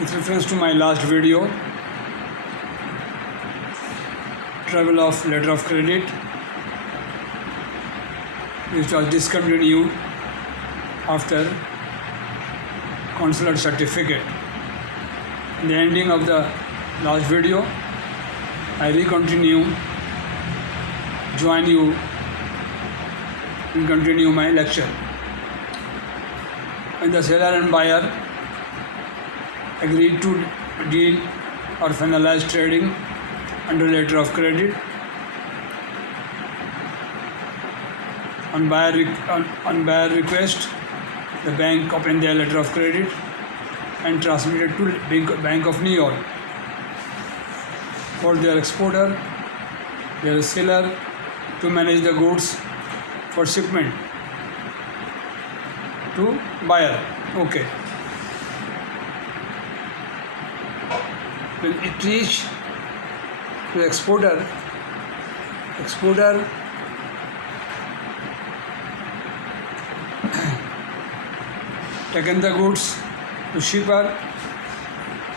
with reference to my last video, travel of letter of credit, which was discontinued after consular certificate. In the ending of the last video, I recontinue, join you and continue my lecture. When the seller and buyer agreed to deal or finalize trading under letter of credit, on buyer request, the bank opened their letter of credit and transmitted to Bank of New York for their exporter, their seller, to manage the goods for shipment to buyer. Okay. When it reached to the exporter taken the goods to shipper,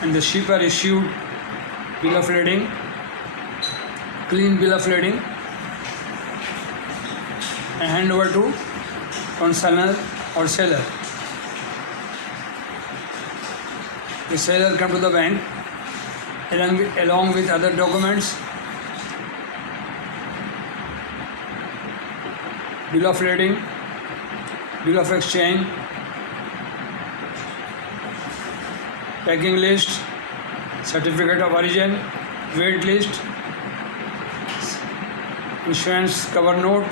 and the shipper issued bill of lading, clean bill of lading, and hand over to consignor or seller. The seller come to the bank along with other documents, bill of lading, bill of exchange, packing list, certificate of origin, weight list, insurance cover note,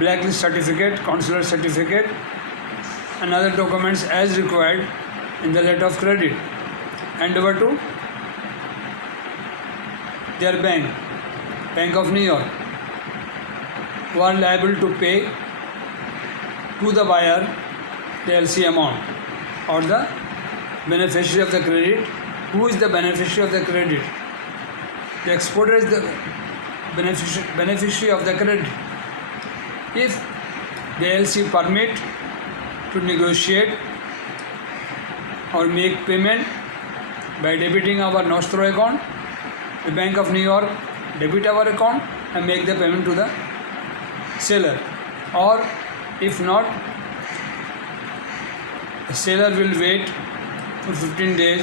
blacklist certificate, consular certificate, and other documents as required in the letter of credit, hand over to their bank, Bank of New York, who are liable to pay to the buyer the LC amount or the beneficiary of the credit. Who is the beneficiary of the credit? The exporter is the beneficiary of the credit. If the LC permit to negotiate or make payment by debiting our Nostro account, the Bank of New York debit our account and make the payment to the seller. Or if not, the seller will wait for 15 days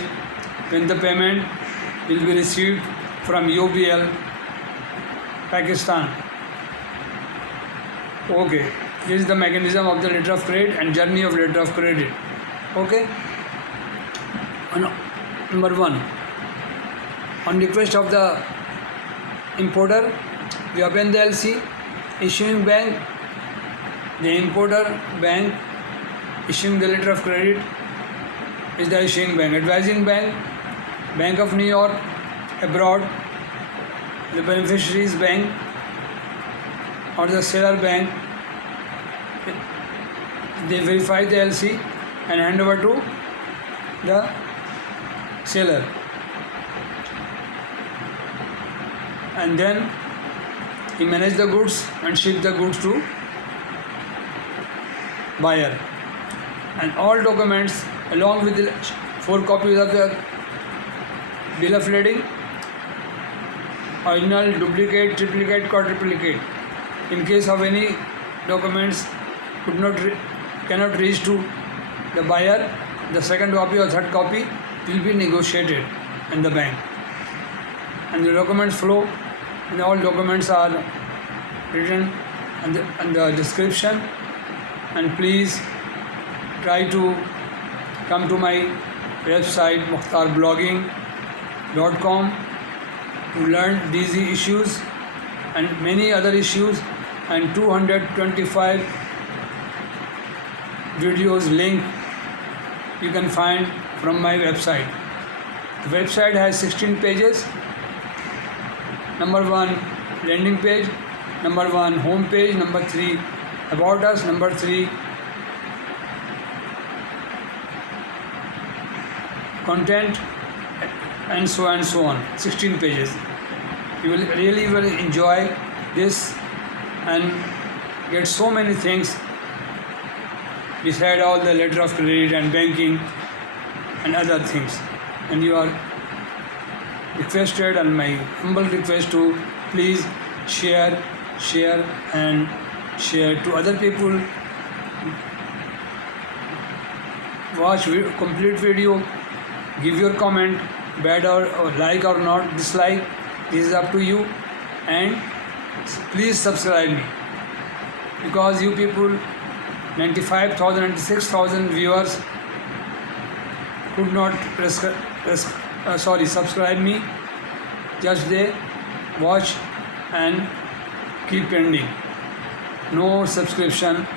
when the payment will be received from UBL, Pakistan. Okay, this is the mechanism of the letter of credit and journey of letter of credit. Okay. Number 1, on request of the importer, we open the LC. Issuing bank, the importer bank issuing the letter of credit is the issuing bank. Advising bank, Bank of New York abroad, the beneficiaries bank or the seller bank, they verify the LC and hand over to the seller, and then he manage the goods and ship the goods to buyer, and all documents along with the 4 copies of the bill of lading, original, duplicate, triplicate, quadruplicate. In case of any documents cannot reach to the buyer, the second copy or third copy will be negotiated in the bank, and the documents flow, and all documents are written in the description. And please try to come to my website mukhtarblogging.com to learn these issues and many other issues, and 225 videos link you can find from my website. The website has 16 pages. Number 1, landing page. Number 1, home page. Number 3, about us. Number 3, content, and so on. 16 pages. You will really enjoy this and get so many things beside all the letter of credit and banking and other things. And you are requested, and my humble request to please share and share to other people. Watch complete video, give your comment, bad or like or not, dislike, this is up to you. And please subscribe me, because you people 95,000 96,000 viewers could not subscribe me. Just they watch and keep pending. No subscription,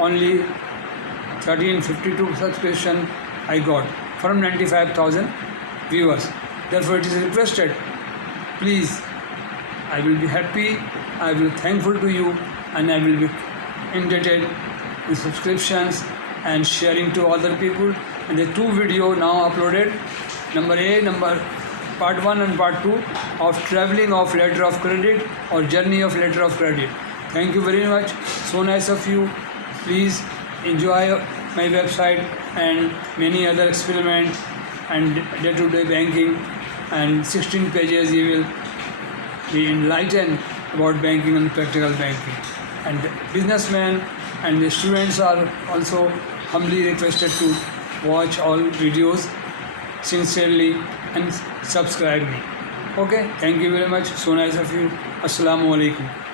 only 1352 subscription I got from 95,000 viewers. Therefore it is requested, please, I will be happy, I will be thankful to you, and I will be indebted in subscriptions and sharing to other people. And the 2 video now uploaded, part 1 and part 2 of traveling of letter of credit or journey of letter of credit. Thank you very much, so nice of you. Please enjoy my website and many other experiments and day-to-day banking, and 16 pages you will be enlightened about banking and practical banking. And businessmen and the students are also humbly requested to watch all videos sincerely and subscribe me. Okay, thank you very much, so nice of you. Assalamu alaikum.